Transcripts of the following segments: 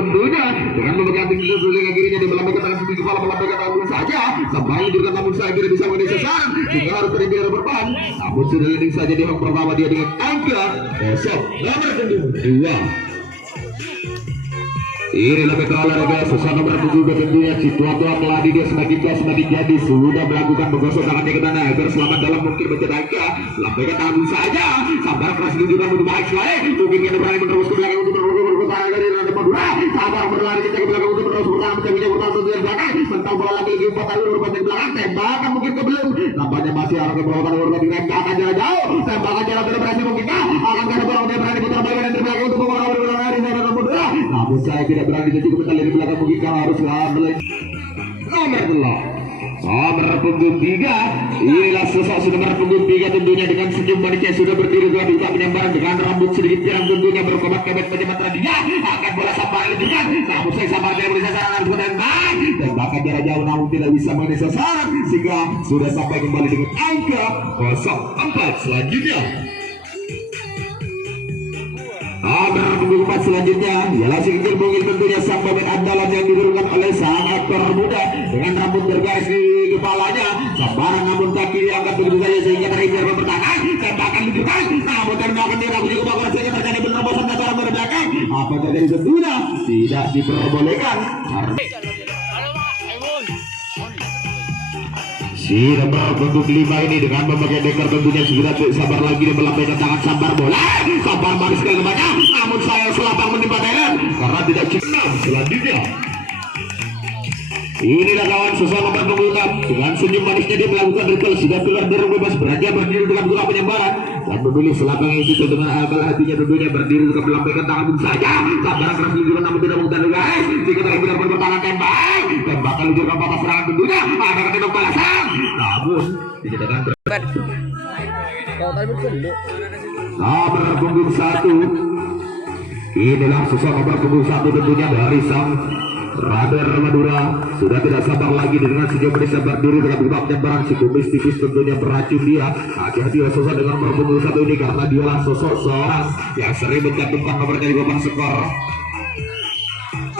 tentunya dengan memegang tinggi dengan kirinya di melambaikan tangan tinggi kepala melambaikan tangan saja sampai juga namun saya tidak bisa mengenai sasaran sehingga harus terhindar berpan namun sudah leading saja di home pertama dia dengan angka kosong nomor kedua. Ini lebih ke olahraga sesama berbuku tentunya si tua-tua meladi dia semakin tua semakin jadi sudah melakukan menggosok tangannya ke tanah agar selamat dalam mungkin mencet angka lambaikan tangan saja sabar keras juga menuju baik sekali mungkin kita berani menerus ke belakang untuk berkotak dari depan Madura sabar berlari kita ke belakang untuk terus bertahan mencari bertahan dari belakang mentang bola lagi 4 kali berubah dari belakang tembakan mungkin ke belum nampaknya masih harus keberokan berubah tembakan jarak jauh tembakan jarak tidak berhasil mungkin akan ada orang yang berani putar balik dari belakang untuk mengorak dari sana Madura namun saya tidak berani jadi kita dari belakang mungkin harus lari nomor 3 inilah sosok sudah nomor punggung 3 tentunya dengan senyum manisnya sudah berdiri dua buka penyambaran dengan rambut sedikit pirang tentunya berkobat-kobat penyambaran dia akan bola sampai dengan namun saya sampai dia boleh sasaran harus menembak tembakan jarak jauh namun tidak bisa mengenai sasaran sehingga sudah sampai kembali dengan angka 04 selanjutnya. Punggung 4 selanjutnya ialah singgil mungil tentunya sang pemain andalan yang diturunkan oleh sang aktor muda dengan rambut bergaris di kepalanya sambaran namun kaki diangkat begitu saja sehingga terhindar bertahan tembakan dibutuhkan namun tembakan diragu juga bagus sehingga terjadi penerobosan dalam belakang apa terjadi tentunya tidak diperbolehkan si nomor punggung 5 ini dengan memakai dekor tentunya sudah sabar lagi dan melambaikan tangan sambar bola sambar manis sekali banyak namun saya selapang menimpa Thailand karena tidak cukup selanjutnya. Inilah kawan sosok nomor punggung 6 dengan senyum manisnya dia melakukan dribble sudah keluar dari bebas berada berdiri dengan bola penyambaran dan memilih selapang itu dengan akal hatinya tentunya berdiri juga melambaikan tangan pun saja sabaran keras juga namun tidak mengundang guys jika terhindar berpertahanan tembakan luncurkan patah serangan tentunya ada ketembak balasan namun dinyatakan nomor punggung 1 inilah sosok nomor punggung 1 tentunya dari sang Radar Madura sudah tidak sabar lagi dengan sejauh ini sabar diri dengan bebak penyebaran si kumis tipis tentunya beracun dia hati-hati sosok dengan nomor punggung 1 ini karena dialah sosok seorang yang sering mencantumkan nomornya di papan skor.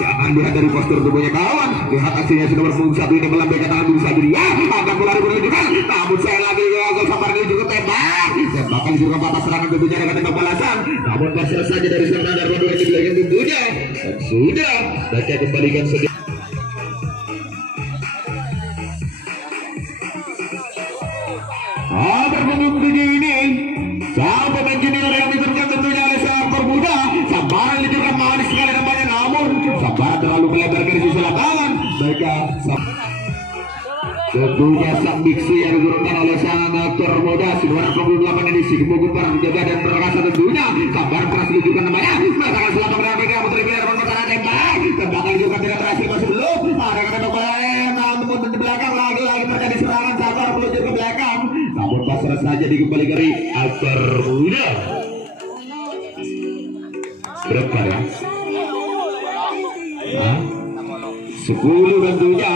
Jangan lihat dari postur tubuhnya kawan lihat aksinya si nomor punggung 1 ini melambaikan tangan dulu saja dia akan melari menunjukkan namun saya lagi gagal sabar ini juga tembakan juga patah serangan tentunya dengan tembak balasan namun pasrah saja dari sang Radar Madura ini belakang tentunya dan sudah baca kembalikan sedikit berpunggung 7 ini sang pemain junior yang diturunkan tentunya oleh sang permuda sambaran diturunkan manis sekali nampaknya namun sambaran terlalu melebar ke sisi lapangan mereka tentunya sang biksu yang diturunkan oleh sang aktor muda siluman punggung 8 ini si punggung parang menjaga dan perkasa tentunya sambaran keras ditunjukkan namanya merasakan selapang dengan mereka putri biar pertahanan tembakan juga tidak berhasil masih belum ada ketembak bola namun di belakang lagi terjadi serangan sabar meluncur ke belakang namun pasrah saja dikembalikan dari aktor muda berapa ya 10 tentunya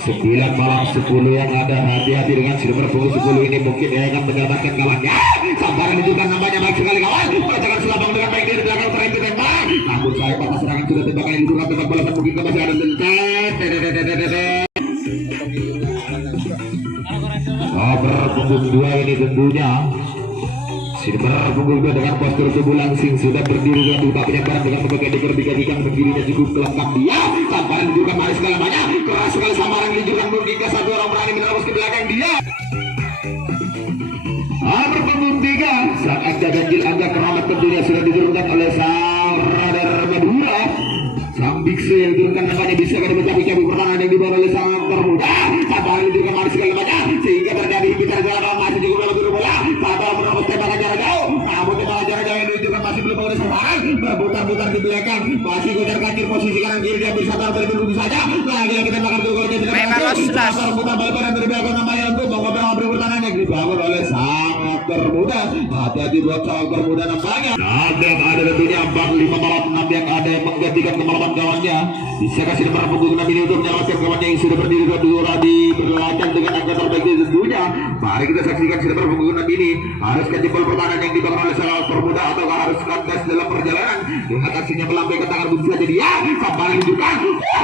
9 malam 10 yang ada hati-hati dengan si nomor punggung 10 ini mungkin dia akan menyelamatkan kawannya sambaran ditunjukkan namanya baik sekali kawan merasakan selapang dengan baik di belakang terhenti tembak namun saya patah serangan sudah tembakan yang diturunkan tembak bola mungkin masih ada nomor punggung 2 ini tentunya si nomor punggung 2 dengan postur tubuh langsing sudah berdiri dengan buka penyebaran dengan memakai dekor tiga-tiga berdirinya cukup kelengkap dia sambaran ditunjukkan manis sekali banyak keras sekali sambaran ditunjukkan mungkin ke satu orang berani menerobos ke belakang dia nomor punggung 3 sang Akda Ganjil Angga Keramat tentunya sudah diturunkan oleh sang Radar Madura sang biksu yang diturunkan namanya bisa kada mencapai pertahanan yang dibawa oleh sang aktor muda sambaran ditunjukkan manis sekali banyak sehingga terjadi bicara jalan masih cukup dalam turun bola sabar menerobos tembakan jarak jauh namun tembakan jarak jauh yang ditunjukkan masih belum mengenai sasaran berputar-putar di belakang masih gocar kacir posisi kanan kiri dia bisa taruh dari saja lagi-lagi tembakan itu kalau dia tidak berhasil putar balik dari belakang namanya untuk mengobrol pertahanan yang dibangun oleh sang aktor muda hati-hati buat sang aktor muda nampaknya yang ada tentunya 45 malam 6 yang ada menggantikan kemalaman kawannya. Bisa kasih nomor punggung 6 ini untuk menyelamatkan kawannya yang sudah berdiri kedua di berlacan dengan angka terbaik tentunya. Mari kita saksikan si nomor punggung 6 ini. Haruskah jempol pertahanan yang dibangun oleh sang permuda atau harus kandas dalam perjalanan? Lihat aksinya melambaikan tangan begitu saja dia. Sabar ditunjukkan.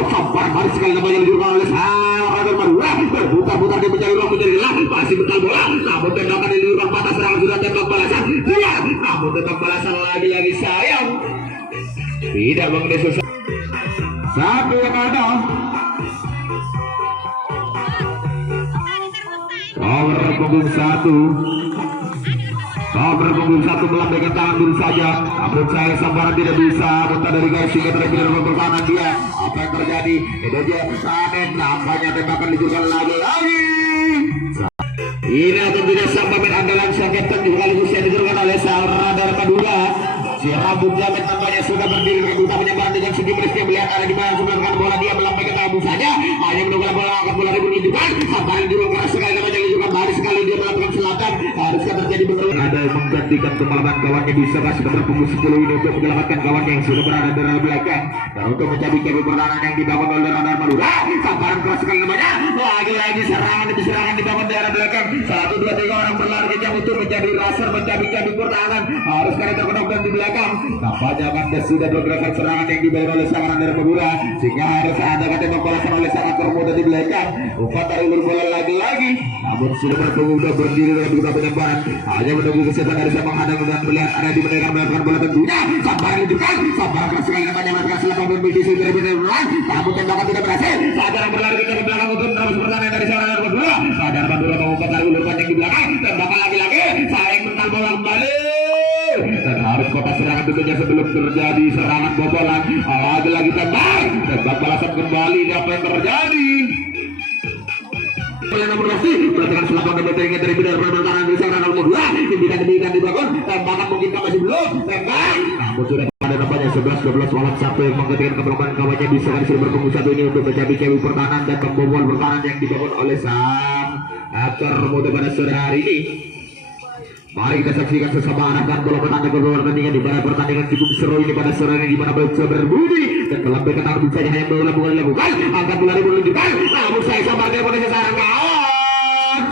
Sabar baris sekali namanya ditunjukkan oleh sang Radar Madura. Berputar-putar dia mencari ruang mencari gelang. Masih betal bola. Namun tembakan di luar mata serangan sudah tembak balasan. Dia namun tembak balasan lagi-lagi sayang. Tidak mengenai susah. Satu yang ada. Nomor punggung 1. Nomor punggung 1 melambaikan tangan dulu saja. Namun saya sambaran tidak bisa muntah dari garis hingga terakhir dalam pertahanan dia. Apa yang terjadi? Itu dia Sanet nampaknya tembakan dijual lagi. Ini atau tidak sang pemain andalan sang kapten sekaligus yang diturunkan oleh sang Radar Madura. Si rambut jamet tampaknya sudah berdiri dengan duta penyebaran dengan sejumlah meski melihat ada di mana sebenarnya bola dia melambaikan tangan saja. Hanya menunggu bola akan bola dibunuhkan. Sampai di ruang keras sekali namanya dijual baris sekali dia melakukan selatan. Haruskah terjadi benar? Ada yang menggantikan kemalaman kawannya bisa kasih nomor punggung 10 ini untuk menyelamatkan kawannya yang sudah berada di dalam belakang. Dan untuk mencabik-cabik pertahanan yang dibangun oleh Radar Madura. Sampai keras sekali namanya. Lagi-lagi serangan demi serangan dibangun di arah belakang. 1, 2, 3 orang berlari kencang untuk menjadi laser mencabik-cabik pertahanan. Haruskah terkenok dan di belakang. Tampaknya Kanda sudah bergerakan serangan yang dibayar oleh sang Radar Madura sehingga harus ada ketembak balasan oleh sang termuda di belakang. Umpan dari bola lagi-lagi namun sudah berpemuda berdiri dengan duta penyebaran hanya menunggu kesehatan dari sang menghadang dan melihat ada di mereka melakukan bola tentunya. Sabar ditunjukkan. Sabar keras sekali namanya melakukan selapang bermimpi sudah benar-benar namun tembakan tidak berhasil. Sadar berlari ke belakang untuk terus pertahanan dari sang Radar Madura. Radar Madura mengumpat dari ulur panjang di belakang. Tembakan lagi-lagi sayang mental bola kembali. Dan harus kota serangan tentunya sebelum terjadi serangan bobolan. Lagi-lagi tembak balasan kembali. Apa yang terjadi? Yang nomor pasti perhatikan selapang dan bertengah dari bidang pertahanan dari sang Radar Madura. Demikian dibangun. Tembakan mungkin masih belum. Tembak. Namun sudah pada nampaknya 11-12 walat satu yang menggantikan kemampuan kawannya bisa kan sudah berpunggung 1 ini untuk mencabik-cabik pertahanan dan membobol pertahanan yang dibangun oleh sang aktor muda pada sore hari ini. Mari kita saksikan sesama arahkan bola pertandingan kedua pertandingan di mana pertandingan cukup seru ini pada sore ini di mana bola berbunyi dan kelambaikan tangan bisanya hanya bola bukan dilakukan angkat bola dibunuhkan namun saya sabar dia pada sesaran kawan.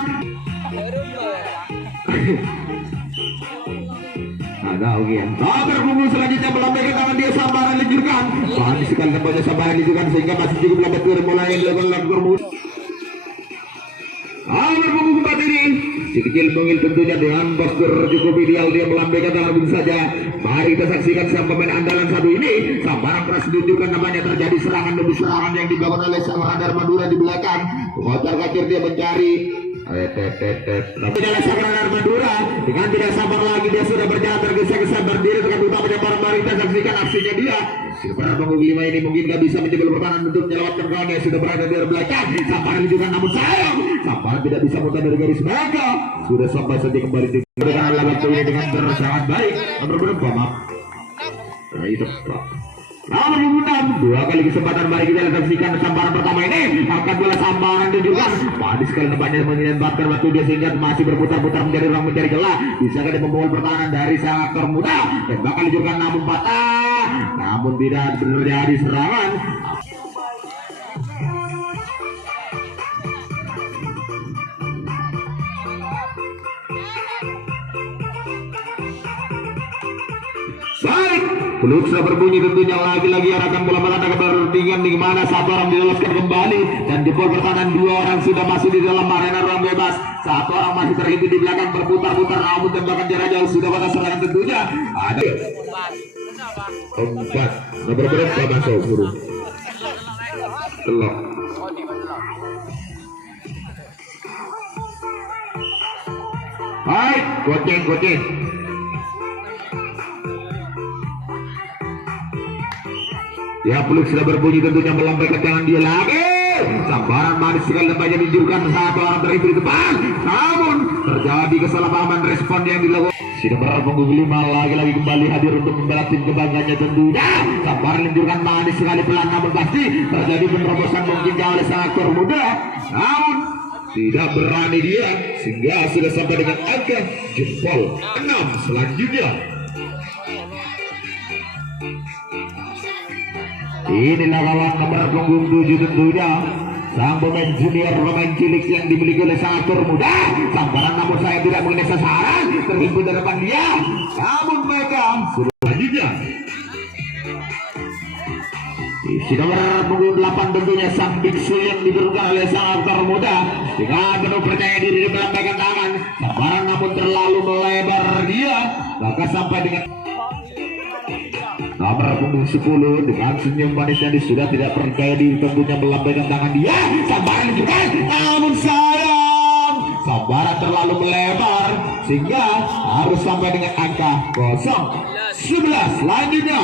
Ada ujian. Nomor punggung selanjutnya melambaikan tangan dia sambaran diluncurkan. Panis sekali nampaknya sambaran diluncurkan sehingga masih cukup lambat ke bola yang dilakukan oleh Kormus. Nomor punggung 4 ini si kecil mungil tentunya dengan postur cukup ideal dia melambaikan tangan begitu saja. Mari kita saksikan sang pemain andalan satu ini sambaran keras ditunjukkan namanya terjadi serangan demi serangan yang dibangun oleh sang Radar Madura di belakang. Kocar kacir dia mencari tapi dalam sang Radar Madura dengan tidak sabar lagi dia sudah berjalan tergesa-gesa berdiri dengan duta penyebaran. Mari kita saksikan aksinya dia. Si para punggung 5 ini mungkin gak bisa menjebol pertahanan untuk menyelamatkan kawan yang sudah berada di belakang. Sampai juga namun sayang sampai tidak bisa muntah dari garis mereka. Sudah sampai saja kembali dengan lawan ini dengan sangat baik. Nomor berapa maaf? Nah itu Pak. Nomor 6 dua kali kesempatan. Mari kita saksikan sambaran pertama ini. Angkat bola sambaran tunjukkan. Padis sekali nampaknya menyebabkan waktu dia sehingga masih berputar-putar menjadi ruang mencari celah. Bisa kan membobol pertahanan dari sang aktor muda. Tembakan ditunjukkan namun patah. Namun tidak terjadi serangan. Baik, peluk sudah berbunyi tentunya lagi-lagi arahkan bola mata ke pertandingan di mana satu orang diloloskan kembali dan jempol pertahanan 2 orang sudah masuk di dalam arena ruang bebas. 1 orang masih terhimpit di belakang berputar-putar namun tembakan jarak jauh sudah pada serangan tentunya. Ada 4 nomor berapa masuk guru? Telok. Baik, goceng. Ya peluk sudah berbunyi tentunya melambaikan tangan dia lagi. Sambaran manis sekali nampaknya ditunjukkan 1 orang terhimpit di depan. Namun terjadi kesalahpahaman respon yang dilakukan. Si nomor punggung 5 lagi-lagi kembali hadir untuk membela tim kebanggaannya tentunya. Sambaran ditunjukkan manis sekali pelan namun pasti terjadi penerobosan mungkin oleh sang aktor muda. Namun tidak berani dia sehingga sudah sampai dengan angka jempol 6 selanjutnya. Inilah lawan nomor punggung 7 tentunya sang pemain junior, pemain cilik yang dimiliki oleh sang aktor muda. Sambaran namun saya tidak mengenai sasaran, terhimpit dari depan dia. Namun mereka selanjutnya isi nomor punggung 8 tentunya sang biksu yang diturunkan oleh sang aktor muda dengan penuh percaya diri melambaikan tangan. Sambaran namun terlalu melebar dia, maka sampai dengan nomor punggung 10 dengan senyum manis yang sudah tidak percaya diri tentunya melambaikan tangan dia. Sambaran juga, namun sayang sambaran terlalu melebar sehingga harus sampai dengan angka 0-11. Selanjutnya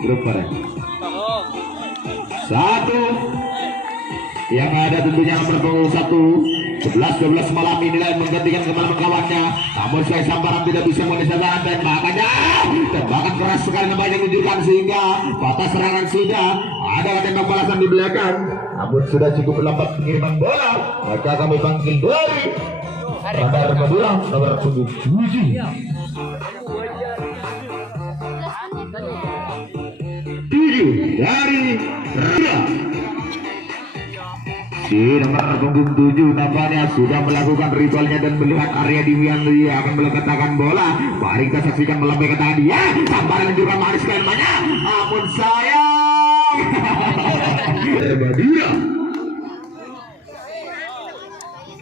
grup satu yang ada tentunya nomor punggung 11-12 malam inilah yang menggantikan kemana kawannya. Namun saya sambaran tidak bisa menyesaran tembakan keras sekali nampaknya menunjukkan sehingga batas serangan sudah ada tembak balasan di belakang. Namun sudah cukup lambat pengiriman bola, maka kami panggil dari Radar Madura nomor punggung 7 dari Radar. Di nomor punggung 7 nampaknya sudah melakukan ritualnya dan melihat area di yang dia akan meletakkan bola. Mari kita saksikan melambaikan tangan dia. Sambaran juga manis kelemahannya. Ampun sayang. Madura.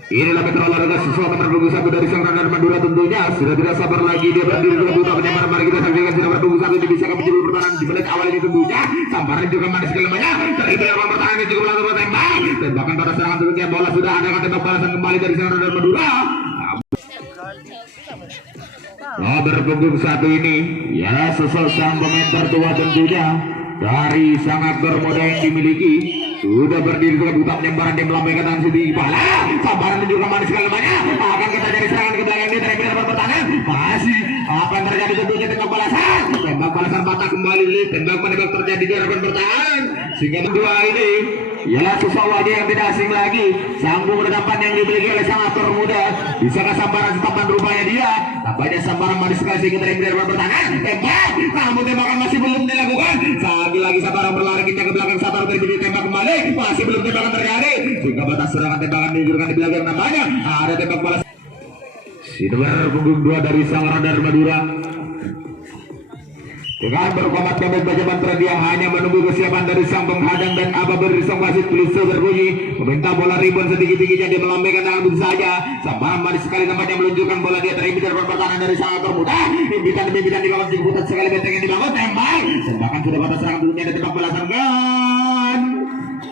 Inilah Metro Olahraga siswa nomor punggung 1 dari sang Radar Madura tentunya sudah tidak sabar lagi dia berdiri dengan buta penyambar. Mari kita saksikan si nomor punggung 1 ini bisa menjadi pertahanan di menit awal ini tentunya. Sambaran juga manis kelemahannya. Terhitung pertahanan ini cukup langsung tembak. Tembakan pada serangan tentunya bola sudah ada tembak balasan kembali dari sang Radar Madura. Nomor punggung 1 ini ya sosok sang pemain tertua tentunya dari sang aktor muda yang dimiliki sudah berdiri dengan buta penyambaran dia melambaikan tangan sedih bola. Sambaran juga manis kelemahannya. Akan kita jadi serangan ke belakang dia terhitung pertahanan. Masih apa yang terjadi tentunya tembak balasan patah kembali. Tembak terjadi di hadapan pertahanan sehingga kedua ini ialah sosok wajah yang tidak asing lagi, sambung depan yang dimiliki oleh sang aktor muda. Bisakah sambaran setapan rupanya dia? Tampaknya sambaran manis sekali sehingga terhitung di hadapan pertahanan. Tembak, namun tembakan masih belum dilakukan. Lagi sambaran berlari kita ke belakang, sambaran terjadi tembak kembali, masih belum tembakan terjadi sehingga batas serangan tembakan diunjurkan di belakang namanya ada tembak balas. Si nomor punggung 2 dari sang Radar Madura dengan berkomat kembali baca mantra dia hanya menunggu kesiapan dari sang penghadang dan apabila sang wasit tulis berbunyi meminta bola ribon sedikit-sedikitnya dia melambaikan tangan begitu saja. Sambaran manis sekali nampaknya meluncurkan bola dia terhimpit dari pertahanan dari sang aktor muda. Impitan dibangun cukup sekali benteng yang dibangun tembak. Tembakan sudah batas serangan tentunya ada tembak balasan kan.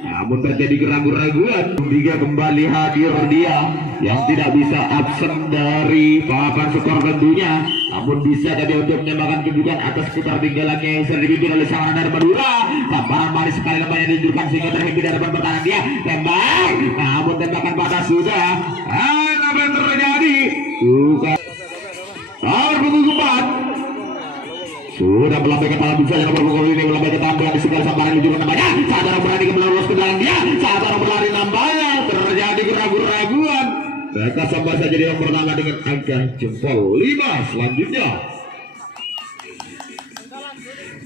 Namun terjadi keraguan-raguan. Tiga kembali hadir dia yang tidak bisa absen dari papan skor tentunya. Namun bisa jadi untuk menyamakan kedudukan atas putar tinggalannya yang sudah dipimpin oleh sang Radar Madura. Sambaran manis sekali nampaknya ditunjukkan sehingga terhimpit dari depan pertahanan dia. Tembak, namun tembakan patah sudah. Apa yang terjadi? Bukan. Nomor punggung 4 sudah melambaikan tangan bisa nomor punggung ini melambaikan tangan dengan segala sambaran juga namanya. Saat orang berlari ke belakang dia, saat orang berlari nampaknya terjadi keraguan-raguan. Mereka sampai saja di yang pertama dengan angka jempol 5. Selanjutnya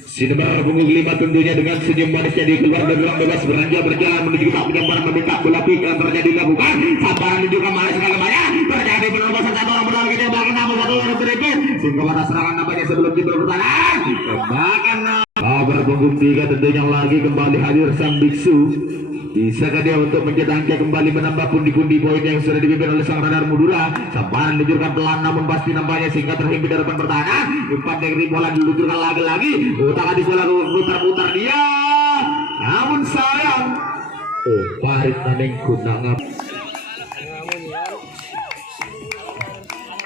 si nomor punggung 5 tentunya dengan senyum manisnya di keluar dari ruang bebas beranjak berjalan menuju ke penyambaran meminta bola pick yang terjadi dilakukan. Sambaran juga manis sekali namanya terjadi penerbasan satu orang berlari kita bahkan namun satu orang berikut sehingga pada serangan namanya sebelum kita bertahan bahkan nomor punggung 3 tentunya lagi kembali hadir sang biksu. Bisakah dia untuk mencetak angka kembali menambah pundi-pundi poin yang sudah dipimpin oleh sang Radar Madura? Sambaran diluncurkan pelan namun pasti nampaknya sehingga terhimpit dari depan pertahanan. Umpan dari bola diluncurkan lagi-lagi. Utang di bola putar-putar dia. Namun sayang. Parit naneng kunang.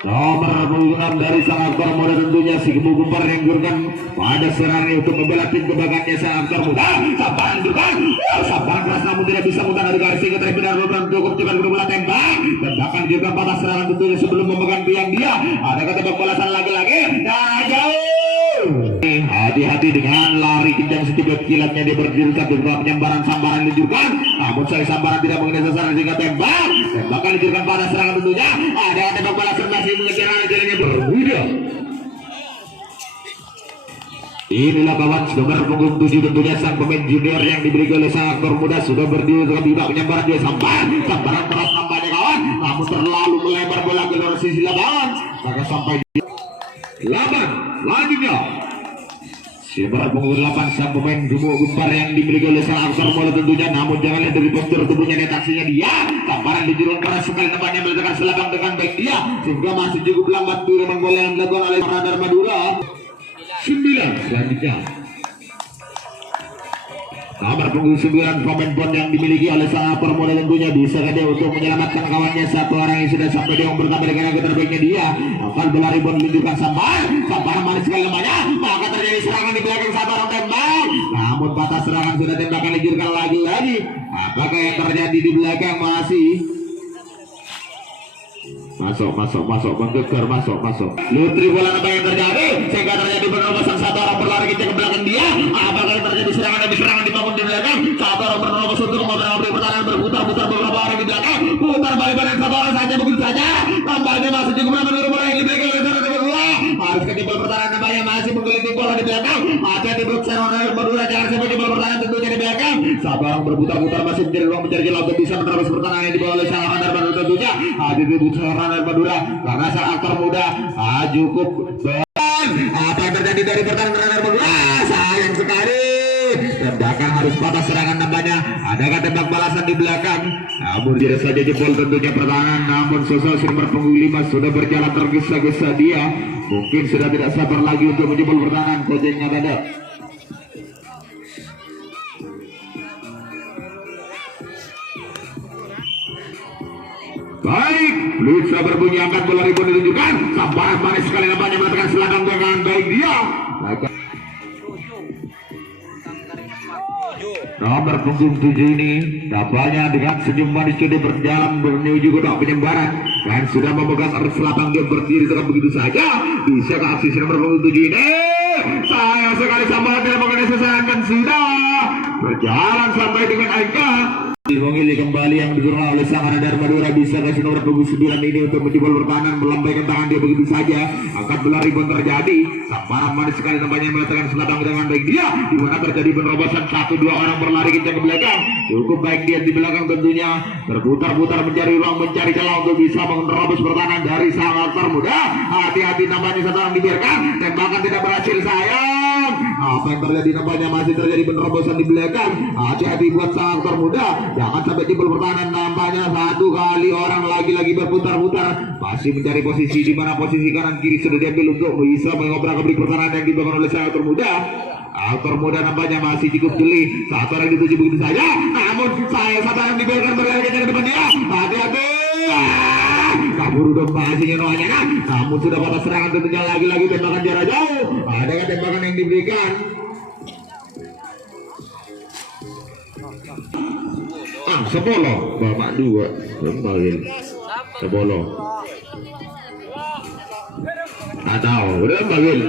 Nomor punggung 6 dari sang aktor muda tentunya si Gemuk Gumpar yang menjurkan pada serangan untuk membela tim kebanggaannya sang aktor muda. Sambaran juga, sambaran keras namun tidak bisa mudah dari garis sehingga terhimpit dari depan cukup cepat bola tembak. Tembakan juga pada serangan tentunya sebelum memegang tiang dia. Ada tembak balasan lagi-lagi dan jauh. Hati-hati dengan lari kencang setiap kilatnya dia berdiri satu penyambaran sambaran diluncurkan. Namun saya sambaran tidak mengenai sasaran sehingga tembak. Tembakan diluncurkan pada serangan tentunya. Ada tembak balasan masih mengejar jalannya bermuda. Inilah kawan nomor punggung 7 tentunya sang pemain junior yang diberi oleh sang aktor muda sudah berdiri dengan bibak penyebaran dia sambaran keras nampaknya kawan, namun terlalu melebar bola ke luar sisi lapangan maka sampai di lapan lanjutnya nomor punggung 8 sang pemain gemuk gempar yang dimiliki oleh sang aktor muda tentunya, namun jangan lihat dari postur tubuhnya dan aksinya dia sambaran dijuruan keras sekali nampaknya meletakkan selapang dengan baik dia sehingga masih cukup lambat turunan bola yang dilakukan oleh Radar Madura. 9 selanjutnya nomor punggung 9 pemain bon yang dimiliki oleh sang aktor muda tentunya bisa dia untuk menyelamatkan kawannya satu orang yang sudah sampai di umur bertambah dengan yang terbaiknya dia akan berlari bon menunjukkan sambaran manis sekali namanya maka terjadi serangan di belakang satu orang tembak namun batas serangan sudah tembakan digiurkan lagi apakah yang terjadi di belakang masih masuk menggegar masuk Lutri bola apa yang terjadi sehingga terjadi penerobosan satu orang berlari ke belakang dia apakah yang terjadi serangan demi serangan dibangun di belakang satu orang bernerobos untuk memberi pertahanan berputar beberapa orang di belakang putar balik badan satu orang saja begitu saja tampaknya masih cukup menurut bola yang diberikan oleh Radar Madura harus kejebol pertahanan nampaknya masih menggeliti bola di belakang hati-hati Radar Madura jangan sampai jebol pertahanan tentunya di belakang satu orang berputar-putar masih mencari ruang mencari celah untuk bisa menerobos pertahanan yang dibawa oleh sang Radar Madura tentunya hati-hati Radar Madura karena sang aktor muda cukup apa yang terjadi dari pertahanan Radar Madura sayang sekali tembakan harus patah serangan nampaknya adakah tembak balasan di belakang namun tidak saja jebol tentunya pertahanan namun sosok nomor punggung 5 sudah berjalan tergesa-gesa dia mungkin sudah tidak sabar lagi untuk menjebol pertahanan kocengnya dada. Baik, Luisa berbunyi angkat bola ribut ditunjukkan sambaran manis sekali nampaknya mengatakan selangkang dengan baik dia nomor punggung 7 ini tampaknya dengan senyum manis sudah berjalan menuju kotak penyebaran dan sudah memegang arus selapang dia berdiri dengan begitu saja bisa ke aksi nomor punggung 7 ini sayang sekali sambaran tidak mengenai sasaran sudah berjalan sampai dengan angka mengili kembali yang didorong oleh sang Radar Madura bisa kasih nomor punggung 9 ini untuk menjebol pertahanan melambaikan tangan dia begitu saja angkat bola ribon terjadi sambaran manis sekali nampaknya meletakkan selapang dengan baik dia di mana terjadi penerobosan 1-2 orang berlari kencang ke belakang cukup baik dia di belakang tentunya berputar-putar mencari ruang mencari celah untuk bisa menerobos pertahanan dari sang aktor muda hati-hati nampaknya satu orang dibiarkan tembakan tidak berhasil sayang apa yang terjadi nampaknya masih terjadi penerobosan di belakang hati-hati buat sang aktor muda jangan sampai jebol pertahanan nampaknya satu kali orang lagi-lagi berputar-putar masih mencari posisi di mana posisi kanan kiri sudah diambil untuk bisa mengobrak-abrik pertahanan yang dibangun oleh sang aktor muda. Aktor muda nampaknya masih cukup jeli satu orang dituju begitu saja namun satu orang dibiarkan berlari ke depan dia hati-hati kabur domba hasilnya noanya namun sudah patah serangan tentunya lagi-lagi tembakan jarak jauh adakah tembakan yang diberikan sepuluh bapak 2 kembali 10 atau udah kembali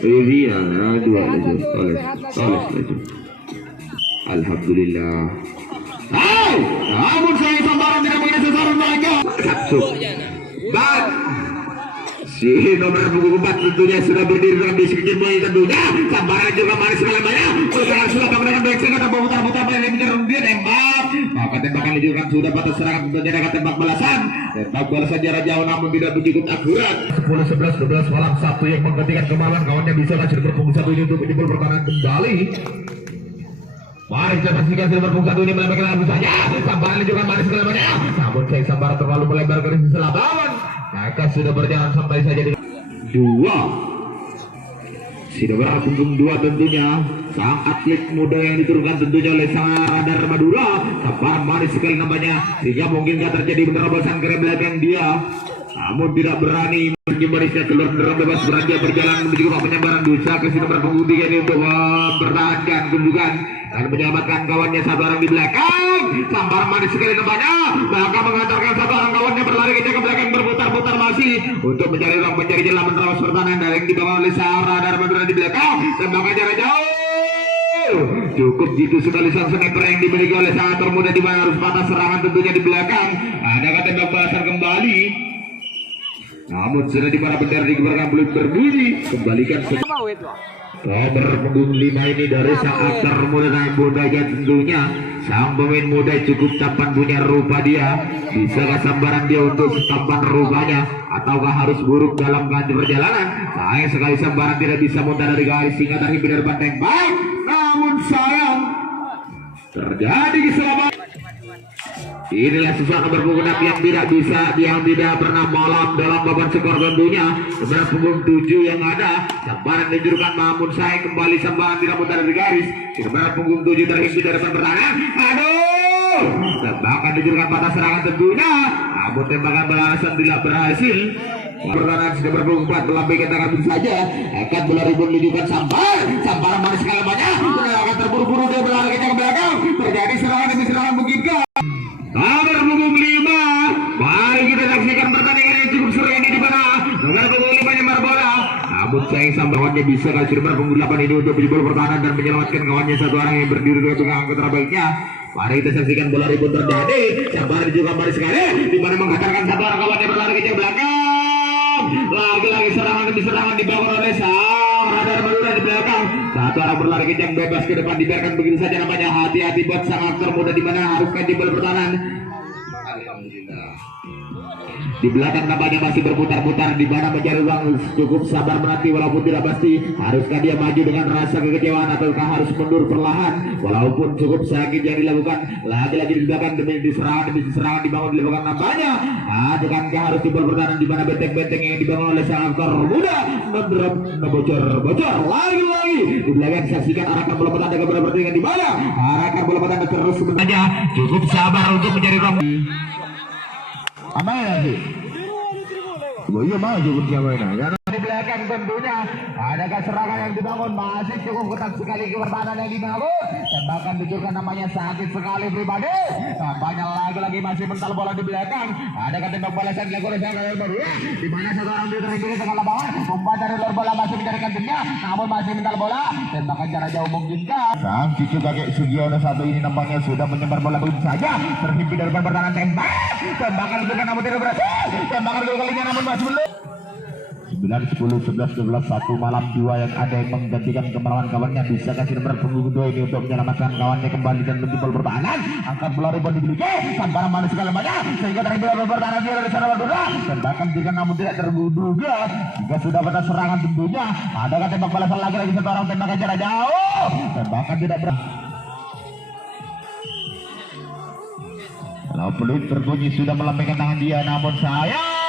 iya 2 oleh alhamdulillah namun saya sambaran tidak mengenai sasaran mereka dan si nomor punggung 4 tentunya sudah berdiri dengan bisik jemai tentunya sambaran juga manis sekali banyak pergerakan selapang dengan baik sehingga tak putar-putar yang menyerang dia tembak maka tembakan dijurukan sudah batas serangan tentunya dengan tembak balasan jarak jauh namun tidak begitu akurat 10-11-12 malam satu yang menggantikan kemalan kawannya bisa kasih nomor punggung 1 ini untuk menjebol pertahanan kembali. Mari kita saksikan nomor punggung 1 ini melemparkan habis saja sambaran juga manis sekali banyak namun saya sambaran terlalu melebar ke sisi lapangan maka sudah berjalan sampai saja di 2 si nomor punggung 2 tentunya sang atlet muda yang diturunkan tentunya oleh sang Radar Madura sambaran manis sekali namanya sehingga mungkin gak terjadi penerobosan ke belakang dia namun tidak berani menyebarisnya keluar dengan bebas berani berjalan menuju ke penyebaran dosa ke si nomor punggung 3 ini untuk mempertahankan kedudukan dan menyelamatkan kawannya satu orang di belakang sambaran manis sekali nampaknya maka mengantarkan satu orang kawannya berlari ke belakang berputar-putar masih untuk mencari ruang mencari jalan menerobos pertahanan dari yang dibawa oleh sang Radar Madura di belakang tembakan jarak jauh Cukup jitu sekali sang sniper yang dimiliki oleh sangat termuda, di mana harus patah serangan tentunya di belakang. Ada tembak balasan kembali. Namun sudah di mana bendera dikibarkan belum berbunyi. Kembalikan nomor punggung 5 ini dari saat termuda dan mudanya tentunya. Sang pemain muda cukup tampan, punya rupa dia. Bisakah sambaran dia untuk tampan rupanya, ataukah harus buruk dalam perjalanan? Sayang sekali sambaran tidak bisa muntah dari garis sehingga terhindar banteng baik. Namun sayang terjadi keselamatan. Inilah sesuatu berpenggunaan yang tidak pernah malam dalam papan skor tentunya. Sebenarnya punggung 7 yang ada sambaran dijurukan, namun saya kembali sambaran tidak muntah dari garis. Sebenarnya punggung 7 terhimpit dari pertahanan. Aduh, tembakan dijurukan patah serangan tentunya, namun tembakan balasan tidak berhasil. Pertahanan sudah berpunggung 4 melambaikan tangan saja. Akan bola ribut menunjukkan sambaran manis sekali banyak. Akan terburu-buru dia berlari ke belakang. Terjadi serangan demi serangan mungkinkah. Nomor punggung 5, mari kita saksikan pertandingan yang cukup seru ini, di mana nomor punggung 5 nyemar bola. Namun sayang sambarannya bisa kasih nomor punggung 8 ini untuk menjebol pertahanan dan menyelamatkan kawannya satu orang yang berdiri di tengah angka terbaiknya. Mari kita saksikan bola ribut terjadi. Sambaran juga kembali sekali, di mana menghantarkan satu orang kawannya berlari ke belakang. Lagi-lagi serangan demi serangan dibangun oleh sang radar Madura di belakang. Satu orang berlari kencang bebas ke depan, dibiarkan begitu saja namanya. Hati-hati buat sangat termuda, di mana harus jebol pertahanan. Alhamdulillah. Di belakang nampaknya masih berputar-putar, di mana mencari uang. Cukup sabar menanti walaupun tidak pasti. Haruskah dia maju dengan rasa kekecewaan, ataukah harus mundur perlahan walaupun cukup sakit yang dilakukan. Lagi-lagi di belakang demi serangan dibangun dilakukan nampaknya. Bukankah harus jebol pertahanan, di mana benteng-benteng yang dibangun oleh sang aktor muda bocor lagi-lagi. Di belakang saksikan arahkan bola petanda ke bola pertandingan, di mana arahkan bola petanda terus sebenarnya. Cukup sabar untuk mencari ruang. Aman lagi. Iya maju berjamaah. Karena di belakang tentunya adakah serangan yang dibangun, masih cukup ketat sekali ke pertahanan yang dibangun. Tembakan dicurkan namanya sakit sekali pribadi. Tampaknya lagi-lagi masih mental bola di belakang. Adakah tembak balasan dilakukan oleh sang Madura, di mana satu orang dia terhimpit di tengah lapangan. Umpan dari luar bola masih mencarikan timnya, namun masih mental bola. Tembakan jarak jauh mungkinkah. Sang cucu kakek Sugiono satu ini nampaknya sudah menyebar bola begitu saja, terhimpit dari pertahanan. Tembakan dicurkan namun tidak berhasil. Tembakan kedua kalinya namun masih belum. 9, 10, 11, 12, 1 malam 2 yang ada yang menggantikan kemenangan kawannya. Bisa kasih nomor punggung 2 ini untuk menyelamatkan kawannya kembali dan menjebol pertahanan. Angkat bola ribon dimiliki, sambaran manis segala banyak sehingga terhindar pertahanan dia dari sana Madura. Tembakan jika namun tidak terduga, jika sudah pada serangan tentunya. Adakah tembak balasan lagi satu orang, tembakan jarak jauh. Tembakan tidak kalau peluit berbunyi sudah melambaikan tangan dia, namun sayang